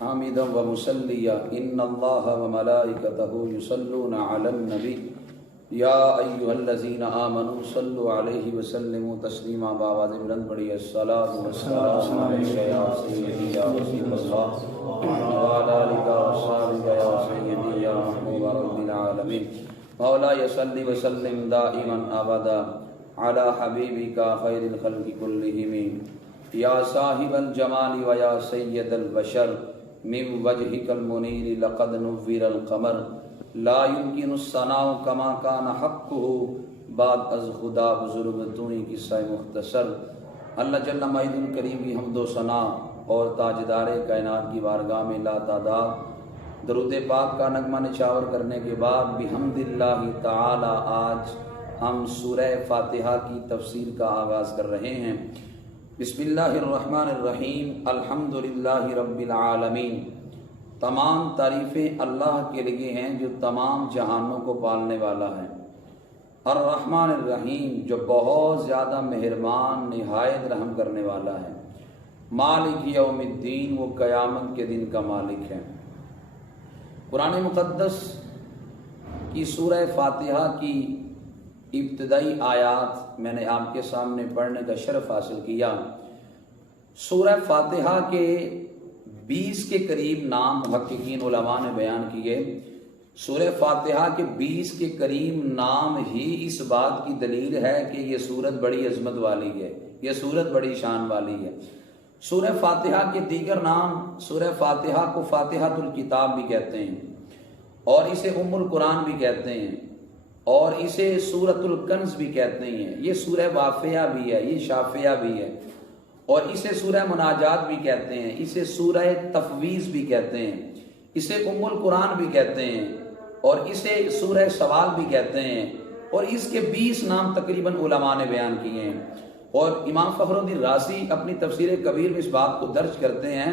حامدا ومصليا ان الله وملائكته يصلون على النبي يا ايها الذين امنوا صلوا عليه وسلموا تسليما باواز بلند پڑھیے الصلاة والسلام عليك يا سيدي يا رسول الله وعلى آلك وصحبك يا سيدي يا محبوب رب العالمين مولاي صل وسلم دائما ابدا على حبيبك خير الخلق كلهم یا صاحب الجمال و یا سید البشر من وجهك المنیر لقد نور القمر لا يمكن الثناء كما كان حقه بعد از خدا بزرگ توئی قصہ مختصر۔ اللہ جل مجید الکریم کی حمد و ثنا اور تاجدار کائنات کی بارگاہ میں لا تعداد درود پاک کا نغمہ نچاور کرنے کے بعد بحمد اللہ تعالی آج ہم سورہ فاتحہ کی تفسیر کا آغاز کر رہے ہیں۔ بسم اللہ الرحمن الرحیم الحمدللہ رب العالمین۔ تمام تعریفیں اللہ کے لیے ہیں جو تمام جہانوں کو پالنے والا ہے۔ الرحمن الرحیم جو بہت زیادہ مہربان نہایت رحم کرنے والا ہے۔ مالک یوم الدین وہ قیامت کے دن کا مالک ہے۔ قرآن مقدس کی سورہ فاتحہ کی ابتدائی آیات میں نے آپ کے سامنے پڑھنے کا شرف حاصل کیا۔ سورہ فاتحہ کے 20 کے قریب نام محققین علماء نے بیان کیے۔ سورہ فاتحہ کے 20 کے قریب نام ہی اس بات کی دلیل ہے کہ یہ سورت بڑی عظمت والی ہے، یہ سورت بڑی شان والی ہے۔ سورہ فاتحہ کے دیگر نام، سورہ فاتحہ کو فاتحۃ الکتاب بھی کہتے ہیں اور اسے ام القرآن بھی کہتے ہیں اور اسے سورۃ الکنز بھی کہتے ہیں۔ یہ سورہ واقعہ بھی ہے، یہ شافیہ بھی ہے، اور اسے سورہ مناجات بھی کہتے ہیں، اسے سورہ تفویض بھی کہتے ہیں، اسے ام القرآن بھی کہتے ہیں اور اسے سورہ سوال بھی کہتے ہیں، اور اس کے 20 نام تقریباً علماء نے بیان کیے ہیں۔ اور امام فخر الدین رازی اپنی تفسیر کبیر میں اس بات کو درج کرتے ہیں۔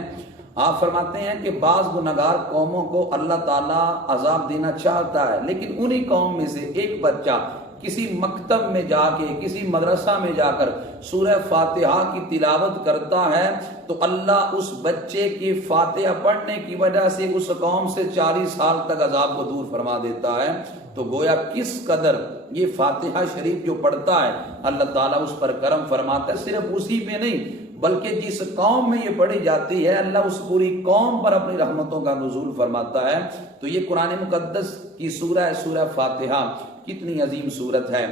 آپ فرماتے ہیں کہ بعض گنہگار قوموں کو اللہ تعالیٰ عذاب دینا چاہتا ہے، لیکن انہی قوم میں سے ایک بچہ کسی مکتب میں جا کے، کسی مدرسہ میں جا کر سورہ فاتحہ کی تلاوت کرتا ہے تو اللہ اس بچے کی فاتحہ پڑھنے کی وجہ سے اس قوم سے 40 سال تک عذاب کو دور فرما دیتا ہے۔ تو گویا کس قدر یہ فاتحہ شریف جو پڑھتا ہے اللہ تعالیٰ اس پر کرم فرماتا ہے۔ صرف اسی پہ نہیں بلکہ جس قوم میں یہ پڑھی جاتی ہے اللہ اس پوری قوم پر اپنی رحمتوں کا نزول فرماتا ہے۔ تو یہ قرآن مقدس کی سورہ فاتحہ کتنی عظیم سورت ہے۔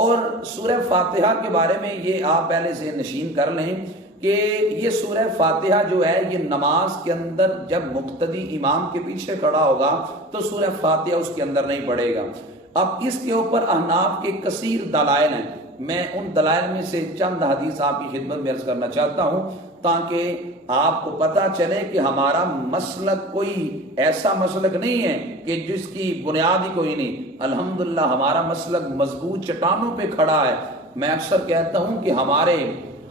اور سورہ فاتحہ کے بارے میں یہ آپ پہلے سے نشین کر لیں کہ یہ سورہ فاتحہ جو ہے یہ نماز کے اندر جب مقتدی امام کے پیچھے کھڑا ہوگا تو سورہ فاتحہ اس کے اندر نہیں پڑھے گا۔ اب اس کے اوپر احناف کے کثیر دلائل ہیں، میں ان دلائل میں سے چند حدیث آپ کی خدمت میں عرض کرنا چاہتا ہوں تاکہ آپ کو پتہ چلے کہ ہمارا مسلک کوئی ایسا مسلک نہیں ہے کہ جس کی بنیاد ہی کوئی نہیں۔ الحمدللہ ہمارا مسلک مضبوط چٹانوں پہ کھڑا ہے۔ میں اکثر کہتا ہوں کہ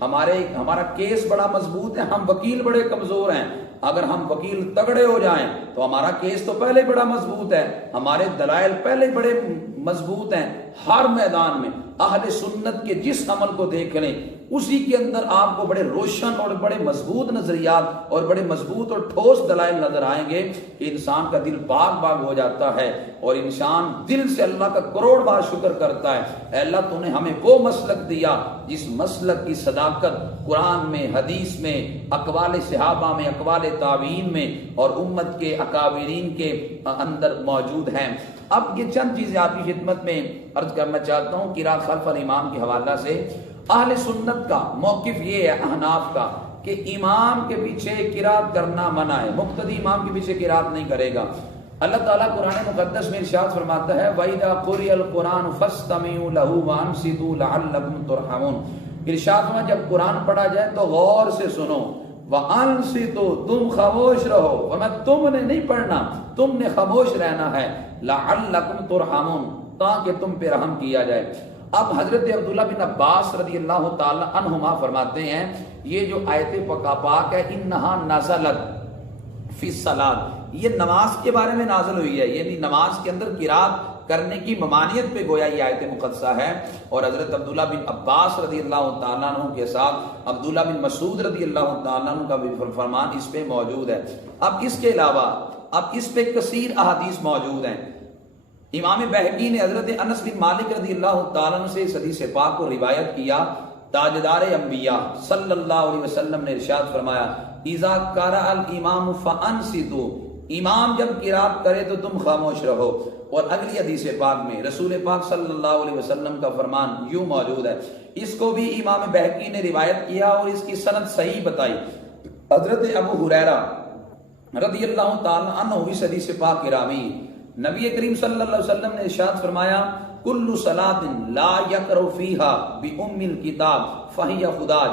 ہمارا کیس بڑا مضبوط ہے، ہم وکیل بڑے کمزور ہیں۔ اگر ہم وکیل تگڑے ہو جائیں تو ہمارا کیس تو پہلے بڑا مضبوط ہے، ہمارے دلائل پہلے بڑے مضبوط ہیں۔ ہر میدان میں اہل سنت کے جس عمل کو دیکھ لیں اسی کے اندر آپ کو بڑے روشن اور بڑے مضبوط نظریات اور بڑے مضبوط اور ٹھوس دلائل نظر آئیں گے کہ انسان کا دل باغ باغ ہو جاتا ہے اور انسان دل سے اللہ کا کروڑ بار شکر کرتا ہے، اے اللہ تو نے ہمیں وہ مسلک دیا جس مسلک کی صداقت قرآن میں، حدیث میں، اقوال صحابہ میں، اقوال تابعین میں اور امت کے اکابرین کے اندر موجود ہیں۔ اب یہ چند چیزیں آپ کی خدمت میں عرض کرنا چاہتا ہوں قراءت خلف الامام کے حوالہ سے۔ اہل سنت کا موقف یہ ہے احناف کا کہ امام کے پیچھے قراءت کرنا منع ہے، مقتدی امام کے پیچھے قراءت نہیں کرے گا۔ اللہ تعالیٰ قرآن مقدس میں ارشاد فرماتا ہے وَإِذَا قُرِئَ الْقُرْآنُ فَاسْتَمِعُوا لَهُ وَأَنصِتُوا لَعَلَّكُمْ تُرْحَمُونَ۔ ارشاد فرمایا جب قرآن پڑھا جائے تو غور سے سنو، وَأَنصِتُوا تم خاموش رہو، ورنہ تم نے نہیں پڑھنا، تم نے خاموش رہنا ہے، لَعَلَّكُمْ تُرْحَمُونَ تاکہ تم پہ رحم کیا جائے۔ اب حضرت عبداللہ بن عباس رضی اللہ تعالی عنہما فرماتے ہیں یہ جو آیت پاک ہے انہا نزلت فی الصلاۃ، یہ نماز کے بارے میں نازل ہوئی ہے، یعنی نماز کے اندر قرات کرنے کی ممانعت پہ گویا یہ آیت مقدسہ ہے۔ اور حضرت عبداللہ بن عباس رضی اللہ تعالیٰ عنہ کے ساتھ عبداللہ بن مسعود رضی اللہ تعالیٰ عنہ کا بھی فرمان اس پہ موجود ہے۔ اب اس کے علاوہ اس پہ کثیر احادیث موجود ہیں۔ امام بہقی نے حضرت انس بن مالک رضی اللہ تعالیٰ عنہ سے اس حدیث پاک کو روایت کیا، تاجدار انبیاء صلی اللہ علیہ وسلم نے ارشاد فرمایا اذا قرأ الامام فانصتوا، امام جب قرات کرے تو تم خاموش رہو۔ اور اگلی حدیث پاک میں رسول پاک صلی اللہ علیہ وسلم کا فرمان یوں موجود ہے، اس کو بھی امام بہقی نے روایت کیا اور اس کی سند صحیح بتائی۔ حضرت ابو ہریرہ رضی اللہ تعالی عنہ اس حدیث پاک کی راوی، نبی کریم صلی اللہ علیہ وسلم نے ارشاد فرمایا کل صلاۃ لا یقرأ فیہا بأم الکتاب فہی خداج،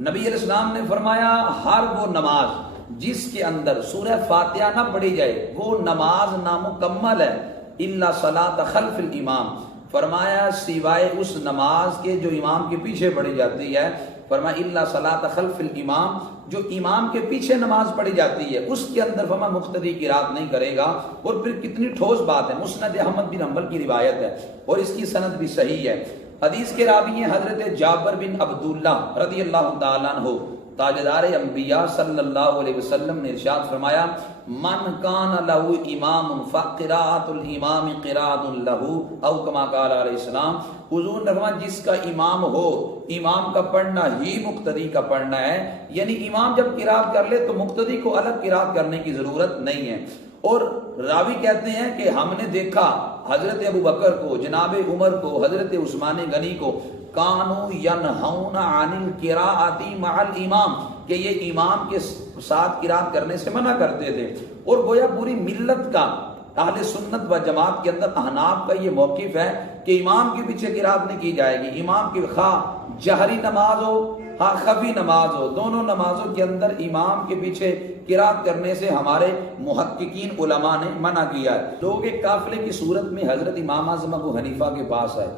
نبی علیہ السلام نے فرمایا ہر وہ نماز جس کے اندر سورہ فاتحہ نہ پڑھی جائے وہ نماز نامکمل ہے، الا صلاۃ خلف الامام، فرمایا سوائے اس نماز کے جو امام کے پیچھے پڑھی جاتی ہے، فرمایا الا صلاۃ خلف الامام، جو امام کے پیچھے نماز پڑھی جاتی ہے اس کے اندر فرمایا مقتدی قرات نہیں کرے گا۔ اور پھر کتنی ٹھوس بات ہے، مسند احمد بن حنبل کی روایت ہے اور اس کی سند بھی صحیح ہے۔ حدیث کے راوی ہیں حضرت جابر بن عبداللہ رضی اللہ تعالیٰ عنہ، تاجدار انبیاء صلی اللہ علیہ وسلم نے ارشاد فرمایا من کان لہ امام فقراءۃ الامام قراءۃ لہ، او کما قال علیہ السلام، حضور نے فرمایا جس کا امام ہو امام کا پڑھنا ہی مقتدی کا پڑھنا ہے، یعنی امام جب قرات کر لے تو مقتدی کو الگ قرات کرنے کی ضرورت نہیں ہے۔ اور راوی کہتے ہیں کہ ہم نے دیکھا حضرت ابو بکر کو، جناب عمر کو، حضرت عثمان غنی کو، کانو ینہون عن القراءۃ مع الامام، کہ یہ امام کے ساتھ قرات کرنے سے منع کرتے تھے۔ اور گویا پوری ملت کا، اہل سنت و جماعت کے اندر احناف کا یہ موقف ہے کہ امام کے پیچھے قرات نہیں کی جائے گی، امام کی خواہ جہری نماز ہو ہاں خفی نماز ہو، دونوں نمازوں کے اندر امام کے پیچھے قرات کرنے سے ہمارے محققین علماء نے منع کیا ہے۔ لوگ ایک قافلے کی صورت میں حضرت امام اعظم ابو حنیفہ کے پاس آئے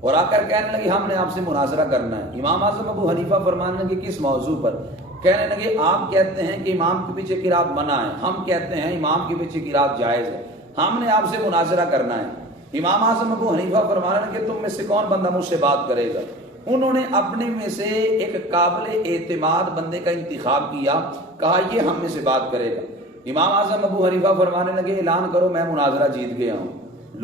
اور آ کر کہنے لگے ہم نے آپ سے مناظرہ کرنا ہے۔ امام اعظم ابو حنیفہ فرمانے لگے کس موضوع پر؟ کہنے لگے آپ کہتے ہیں کہ امام کے پیچھے قرات منع ہے، ہم کہتے ہیں امام کے پیچھے قرات جائز ہے، ہم نے آپ سے مناظرہ کرنا ہے۔ امام اعظم ابو حنیفہ فرمانے لگے تم میں سے کون بندہ مجھ سے بات کرے گا؟ انہوں نے اپنے میں سے ایک قابل اعتماد بندے کا انتخاب کیا، کہا یہ ہم میں سے بات کرے گا۔ امام اعظم ابو حنیفہ فرمانے لگے اعلان کرو میں مناظرہ جیت گیا ہوں۔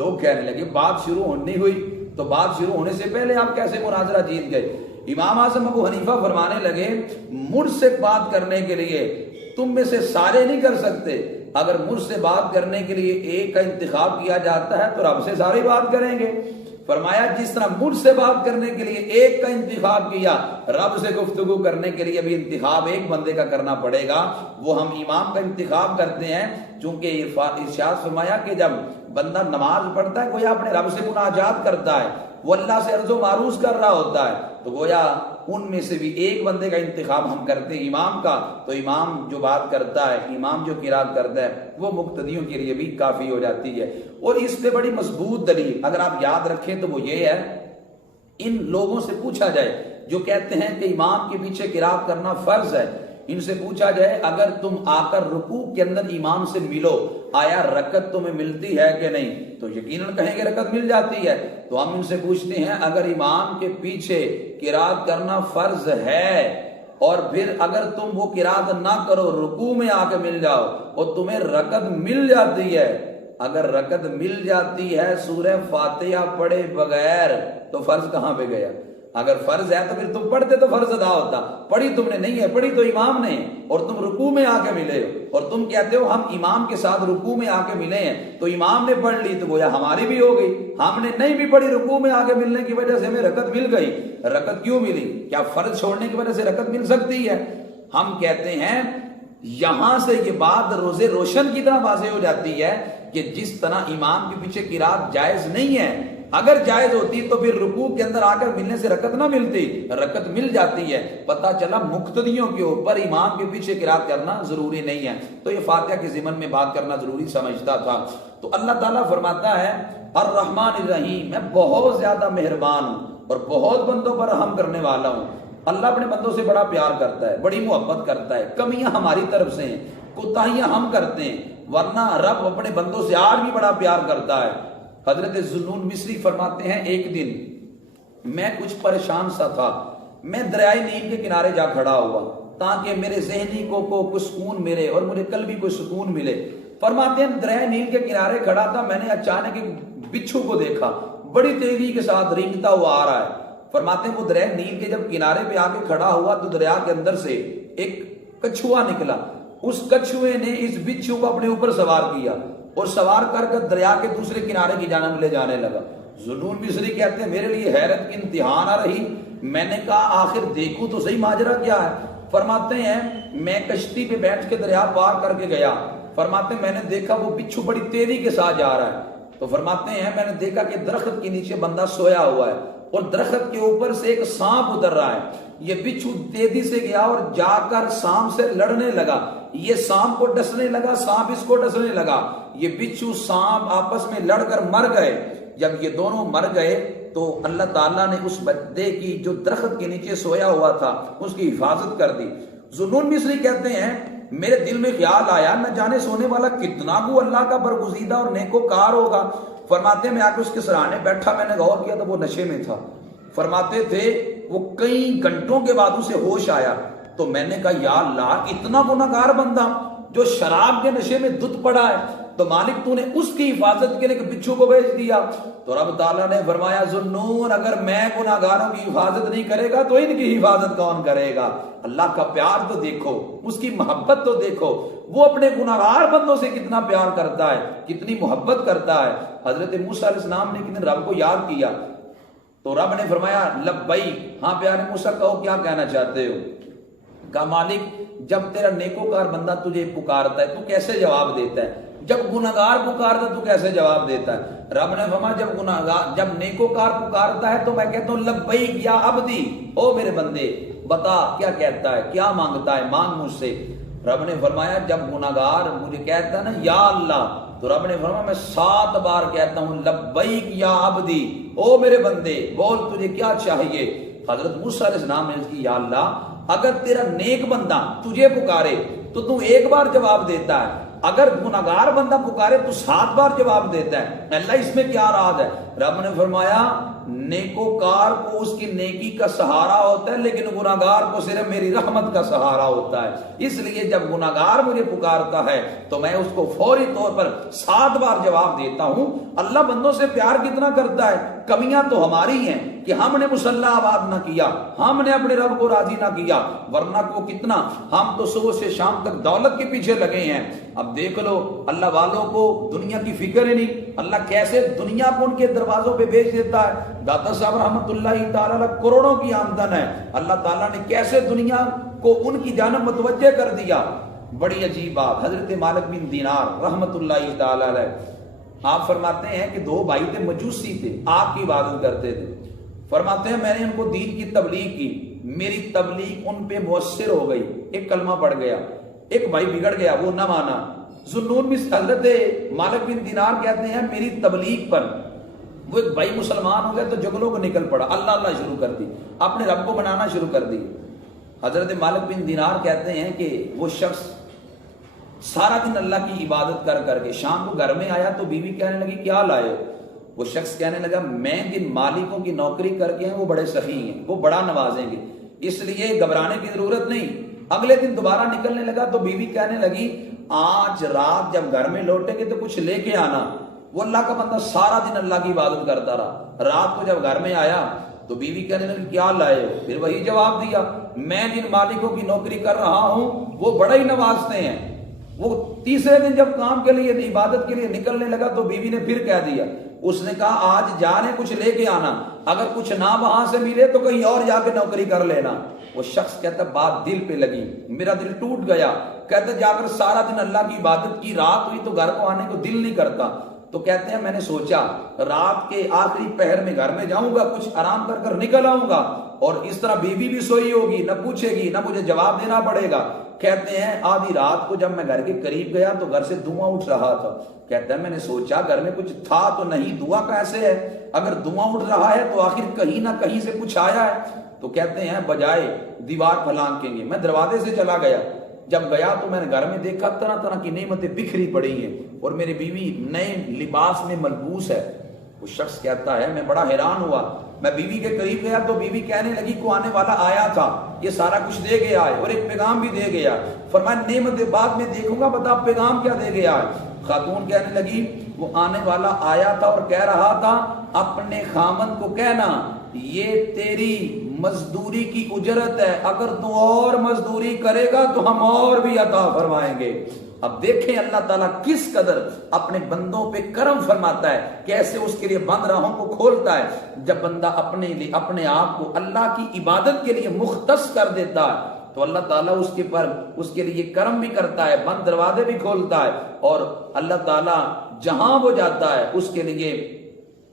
لوگ کہنے لگے بات شروع نہیں ہوئی تو بات شروع ہونے سے پہلے آپ کیسے مناظرہ جیت گئے؟ امام اعظم ابو حنیفہ فرمانے لگے مجھ سے بات کرنے کے لیے تم میں سے سارے نہیں کر سکتے، اگر مجھ سے بات کرنے کے لیے ایک کا انتخاب کیا جاتا ہے تو رب سے سارے بات کریں گے۔ فرمایا جس طرح مجھ سے بات کرنے کے لیے ایک کا انتخاب کیا، رب سے گفتگو کرنے کے لیے بھی انتخاب ایک بندے کا کرنا پڑے گا، وہ ہم امام کا انتخاب کرتے ہیں۔ چونکہ ارشاد فرمایا کہ جب بندہ نماز پڑھتا ہے گویا اپنے رب سے مناجات کرتا ہے، وہ اللہ سے عرض و معروض کر رہا ہوتا ہے، تو گویا ان میں سے بھی ایک بندے کا انتخاب ہم کرتے ہیں امام کا، تو امام جو بات کرتا ہے، امام جو قرات کرتا ہے وہ مقتدیوں کے لیے بھی کافی ہو جاتی ہے۔ اور اس پہ بڑی مضبوط دلیل اگر آپ یاد رکھیں تو وہ یہ ہے، ان لوگوں سے پوچھا جائے جو کہتے ہیں کہ امام کے پیچھے قرات کرنا فرض ہے، ان سے پوچھا جائے اگر تم آ کر رکوع کے اندر امام سے ملو آیا رکعت تمہیں ملتی ہے کہ نہیں، تو یقیناً کہیں گے رکعت مل جاتی ہے۔ تو ہم ان سے پوچھتے ہیں اگر امام کے پیچھے قرات کرنا فرض ہے اور پھر اگر تم وہ قرات نہ کرو رکوع میں آ کے مل جاؤ اور تمہیں رکعت مل جاتی ہے، اگر رکعت مل جاتی ہے سورہ فاتحہ پڑھے بغیر تو فرض کہاں پہ گیا؟ اگر فرض ہے تو پھر تم پڑھتے تو فرض ادا ہوتا، پڑھی تم نے نہیں ہے، پڑھی تو امام نے، اور تم رکوع میں آ کے ملے ہو اور تم کہتے ہو ہم امام کے ساتھ رکوع میں آ کے ملے ہیں، تو امام نے پڑھ لی تو گویا ہماری بھی ہو گئی، ہم نے نہیں بھی پڑھی، رکوع میں آ کے ملنے کی وجہ سے ہمیں رکعت مل گئی۔ رکعت کیوں ملی؟ کیا فرض چھوڑنے کی وجہ سے رکعت مل سکتی ہے؟ ہم کہتے ہیں یہاں سے یہ بات روزے روشن کی طرح واضح ہو جاتی ہے کہ جس طرح امام کے پیچھے قرات جائز نہیں ہے، اگر جائز ہوتی تو پھر رکوع کے اندر آ کر ملنے سے رکعت نہ ملتی، رکعت مل جاتی ہے۔ پتہ چلا مقتدیوں کے اوپر امام کے پیچھے قرات کرنا ضروری نہیں ہے، تو یہ فاتحہ کے ضمن میں بات کرنا ضروری سمجھتا تھا۔ تو اللہ تعالیٰ فرماتا ہے الرحمن الرحیم، میں بہت زیادہ مہربان ہوں اور بہت بندوں پر رحم کرنے والا ہوں۔ اللہ اپنے بندوں سے بڑا پیار کرتا ہے، بڑی محبت کرتا ہے، کمیاں ہماری طرف سے ہیں، کوتاہیاں ہم کرتے ہیں، ورنہ رب اپنے بندوں سے آج بھی بڑا پیار کرتا ہے۔ حضرت ذوالنون مصری فرماتے ہیں ایک دن میں کچھ پریشان سا تھا، میں دریائے نیل کے کنارے جا کھڑا ہوا تاکہ میرے ذہنی کو کوئی سکون ملے اور مجھے قلبی کوئی سکون ملے۔ فرماتے ہیں دریائے نیل کے کنارے کھڑا تھا، میں نے اچانک ایک بچھو کو دیکھا، بڑی تیزی کے ساتھ رینگتا ہوا آ رہا ہے۔ فرماتے ہیں وہ دریائے نیل کے جب کنارے پہ آ کے کھڑا ہوا تو دریا کے اندر سے ایک کچھوا نکلا، اس کچھوے نے اس بچھو کو اپنے اوپر سوار کیا اور سوار کر کے دریا کے دوسرے کنارے کی جانب لے جانے لگا۔ ذوالنون مصری کہتے ہیں میرے لیے حیرت کی انتہا نہ رہی، میں نے کہا آخر دیکھوں تو صحیح ماجرا کیا ہے۔ فرماتے ہیں میں کشتی پہ بیٹھ کے دریا پار کر کے گیا، فرماتے ہیں میں نے دیکھا وہ بچھو بڑی تیزی کے ساتھ جا رہا ہے، تو فرماتے ہیں میں نے دیکھا کہ درخت کے نیچے بندہ سویا ہوا ہے اور درخت کے اوپر سے ایک سانپ اتر رہا ہے۔ یہ بچھو تیزی سے گیا اور جا کر سانپ سے لڑنے لگا، یہ سانپ کو ڈسنے لگا، سانپ اس کو ڈسنے لگا، یہ بچھو سانپ آپس میں لڑ کر مر گئے۔ جب یہ دونوں مر گئے تو اللہ تعالیٰ نے اس بندے کی جو درخت کے نیچے سویا ہوا تھا اس کی حفاظت کر دی۔ ذوالنون مصری کہتے ہیں میرے دل میں خیال آیا نہ جانے سونے والا کتنا کو اللہ کا برگزیدہ اور نیکوکار ہوگا۔ فرماتے ہیں میں آ کے اس کے سرانے بیٹھا، میں نے غور کیا تو وہ نشے میں تھا۔ فرماتے تھے وہ کئی گھنٹوں کے بعد اسے ہوش آیا تو میں نے کہا یا اللہ اتنا گنہگار بندہ جو شراب کے نشے میں دھت پڑا ہے تو مالک تو نے اس کی حفاظت کے لیے بچھو کو بھیج دیا۔ تو رب تعالیٰ نے فرمایا ذوالنون اگر میں گناہگاروں کی حفاظت نہیں کرے گا تو ان کی حفاظت کون کرے گا؟ اللہ کا پیار تو دیکھو، اس کی محبت تو دیکھو، وہ اپنے گناہگار بندوں سے کتنا پیار کرتا ہے، کتنی محبت کرتا ہے۔ حضرت موسیٰ علیہ السلام نے کتنے رب کو یاد کیا تو رب نے فرمایا لبیک، ہاں پیارے موسیٰ کہو کیا کہنا چاہتے ہو؟ کہا مالک جب تیرا نیکوکار بندہ تجھے پکارتا ہے تو کیسے جواب دیتا ہے، جب گناہگار پکارتا ہے تو کیسے جواب دیتا ہے؟ رب نے فرمایا جب نیکوکار پکارتا ہے تو میں کہتا ہوں لبیک یا عبدی، او میرے بندے بتا کیا کہتا ہے، کیا مانگتا ہے، مانگ مجھ سے۔ رب نے فرمایا جب گناہگار مجھے کہتا ہے نا یا اللہ تو رب نے فرمایا میں 7 بار کہتا ہوں لبیک یا عبدی، او میرے بندے بول تجھے کیا چاہیے۔ حضرت موسیٰ علیہ السلام نے کی یا اللہ اگر تیرا نیک بندہ تجھے پکارے تو ایک بار جواب دیتا ہے، اگر گناہگار بندہ پکارے تو 7 بار جواب دیتا ہے، اللہ اس میں کیا راز ہے؟ رب نے فرمایا نیکوکار کو اس کی نیکی کا سہارا ہوتا ہے لیکن گناہگار کو صرف میری رحمت کا سہارا ہوتا ہے، اس لیے جب گناہگار مجھے پکارتا ہے تو میں اس کو فوری طور پر 7 بار جواب دیتا ہوں۔ اللہ بندوں سے پیار کتنا کرتا ہے، کمیاں تو ہماری ہیں کہ ہم نے مسلح آباد نہ کیا، ہم نے اپنے رب کو راضی نہ کیا، ورنہ کو کتنا ہم تو صبح سے شام تک دولت کے پیچھے لگے ہیں۔ اب دیکھ لو اللہ والوں کو دنیا کی فکر ہی نہیں، اللہ کیسے دنیا کو ان کے دروازوں پہ بھیج دیتا ہے۔ داتا صاحب رحمۃ اللہ تعالیٰ علیہ کروڑوں کی آمدن ہے، اللہ تعالیٰ نے کیسے دنیا کو ان کی جانب متوجہ کر دیا۔ بڑی عجیب بات، حضرت مالک بن دینار رحمۃ اللہ تعالیٰ علیہ آپ فرماتے ہیں کہ 2 بھائی تھے، مجوسی تھے، آگ کی عبادت کرتے تھے۔ فرماتے ہیں میں نے ان کو دین کی تبلیغ کی، میری تبلیغ ان پہ مؤثر ہو گئی، ایک کلمہ پڑھ گیا، ایک بھائی بگڑ گیا وہ نہ مانا۔ ذوالنون بھی حضرت مالک بن دینار کہتے ہیں میری تبلیغ پر وہ ایک بھائی مسلمان ہو گیا تو جنگلوں کو نکل پڑا، اللہ اللہ شروع کر دی، اپنے رب کو بنانا شروع کر دی۔ حضرت مالک بن دینار کہتے ہیں کہ وہ شخص سارا دن اللہ کی عبادت کر کر کے شام کو گھر میں آیا تو بیوی کہنے لگی کیا لائے ہو؟ وہ شخص کہنے لگا میں جن مالکوں کی نوکری کر کے ہیں وہ بڑے سخی ہیں، وہ بڑا نوازیں گے، اس لیے گھبرانے کی ضرورت نہیں۔ اگلے دن دوبارہ نکلنے لگا تو بیوی کہنے لگی آج رات جب گھر میں لوٹیں گے تو کچھ لے کے آنا۔ وہ اللہ کا بندہ سارا دن اللہ کی عبادت کرتا رہا، رات کو جب گھر میں آیا تو بیوی کہنے لگی کیا لائے ہو؟ پھر وہی جواب دیا میں جن مالکوں کی نوکری کر رہا ہوں وہ بڑا ہی نوازتے ہیں۔ وہ تیسرے دن جب کام کے لیے عبادت کے لیے نکلنے لگا تو بیوی نے پھر کہہ دیا، اس نے کہا آج جا رہے کچھ لے کے آنا، اگر کچھ نہ وہاں سے ملے تو کہیں اور جا کے نوکری کر لینا۔ وہ شخص کہتا بات دل پہ لگی، میرا دل ٹوٹ گیا، کہتا جا کر سارا دن اللہ کی عبادت کی، رات ہوئی تو گھر کو آنے کو دل نہیں کرتا۔ تو کہتے ہیں میں نے سوچا رات کے آخری پہر میں گھر میں جاؤں گا، کچھ آرام کر کر نکل آؤں گا، اور اس طرح بیوی بھی سوئی ہوگی، نہ پوچھے گی نہ مجھے جواب دینا پڑے گا۔ کہتے ہیں آدھی رات کو جب میں گھر کے قریب گیا تو گھر سے دھواں اٹھ رہا تھا۔ کہتا ہے میں نے سوچا گھر میں کچھ تھا تو نہیں، دھواں کیسے ہے؟ اگر دھواں اٹھ رہا ہے تو آخر کہیں نہ کہیں سے کچھ آیا ہے۔ تو کہتے ہیں بجائے دیوار پھلانگیں گے میں دروازے سے چلا گیا، جب گیا تو میں نے گھر میں دیکھا طرح طرح کی نعمتیں بکھری پڑی ہیں اور میری بیوی نئے لباس میں ملبوس ہے، وہ شخص کہتا ہے میں بڑا حیران ہوا، میں بیوی کے قریب گیا تو بیوی کہنے لگی کو آنے والا آیا تھا، یہ سارا کچھ دے گیا ہے اور ایک پیغام بھی دے گیا۔ فرمایا نعمت بعد میں دیکھوں گا، بتا پیغام کیا دے گیا ہے؟ خاتون کہنے لگی وہ آنے والا آیا تھا اور کہہ رہا تھا اپنے خامن کو کہنا یہ تیری مزدوری کی اجرت ہے، اگر تو اور مزدوری کرے گا تو ہم اور بھی عطا فرمائیں گے۔ اب دیکھیں اللہ تعالیٰ کس قدر اپنے بندوں پہ کرم فرماتا ہے، کیسے اس کے لیے بند راہوں کو کھولتا ہے۔ جب بندہ اپنے آپ کو اللہ کی عبادت کے لیے مختص کر دیتا ہے تو اللہ تعالیٰ اس کے لیے کرم بھی کرتا ہے، بند دروازے بھی کھولتا ہے، اور اللہ تعالیٰ جہاں وہ جاتا ہے اس کے لیے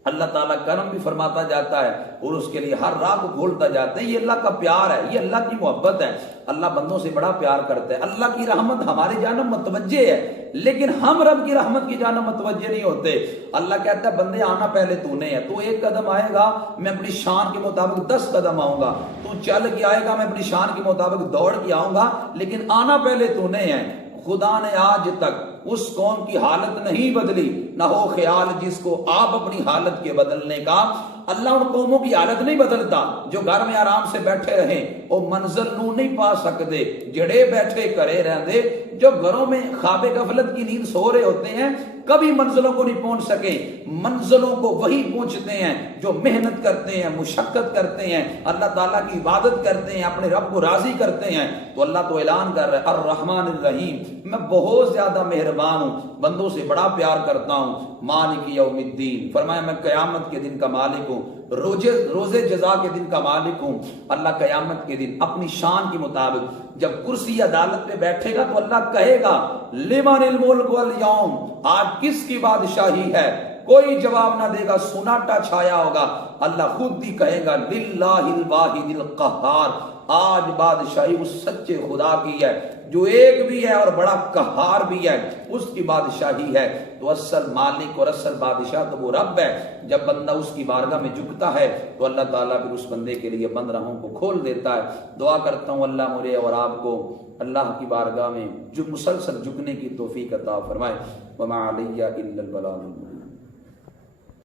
اللہ تعالیٰ کرم بھی فرماتا جاتا ہے اور اس کے لیے ہر راہ کو کھولتا جاتا ہے۔ یہ اللہ کا پیار ہے، یہ اللہ کی محبت ہے۔ اللہ بندوں سے بڑا پیار کرتا ہے۔ اللہ کی رحمت ہماری جانب متوجہ ہے لیکن ہم رب کی رحمت کی جانب متوجہ نہیں ہوتے۔ اللہ کہتا ہے بندے آنا پہلے تو نے ہے، تو ایک قدم آئے گا میں اپنی شان کے مطابق 10 قدم آؤں گا، تو چل کے آئے گا میں اپنی شان کے مطابق دوڑ کے آؤں گا، لیکن آنا پہلے تو نے ہے۔ خدا نے آج تک اس قوم کی حالت نہیں بدلی، نہ ہو خیال جس کو آپ اپنی حالت کے بدلنے کا۔ اللہ ان قوموں کی حالت نہیں بدلتا جو گھر میں آرام سے بیٹھے رہیں، وہ منزل نو نہیں پا سکتے جڑے بیٹھے کرے رہندے۔ جو گھروں میں خواب غفلت کی نیند سو رہے ہوتے ہیں کبھی منزلوں کو نہیں پہنچ سکے، منزلوں کو وہی پہنچتے ہیں جو محنت کرتے ہیں، مشقت کرتے ہیں، اللہ تعالیٰ کی عبادت کرتے ہیں، اپنے رب کو راضی کرتے ہیں۔ تو اللہ تو اعلان کر رہا ہے الرحمن الرحیم، میں بہت زیادہ مہربان ہوں، بندوں سے بڑا پیار کرتا ہوں۔ مالک یوم الدین، فرمایا میں قیامت کے دن کا مالک ہوں، روزے جزا کے دن کا مالک ہوں۔ اللہ قیامت کے دن اپنی شان کے مطابق جب کرسی عدالت پہ بیٹھے گا تو اللہ کہے گا لمن الملک اليوم، آج کس کی بادشاہی ہے؟ کوئی جواب نہ دے گا، سناٹا چھایا ہوگا۔ اللہ خود ہی کہے گا للہ الواحد القہار، آج بادشاہی اس سچے خدا کی ہے جو ایک بھی ہے اور بڑا قہار بھی ہے، اس کی بادشاہی ہے۔ تو اصل مالک اور اصل بادشاہ تو وہ رب ہے۔ جب بندہ اس کی بارگاہ میں جھکتا ہے تو اللہ تعالیٰ پھر اس بندے کے لیے بند راہوں کو کھول دیتا ہے۔ دعا کرتا ہوں اللہ مجھے اور آپ کو اللہ کی بارگاہ میں جو مسلسل جھکنے کی توفیق عطا فرمائے۔ وما علی الا البلاغ المبین۔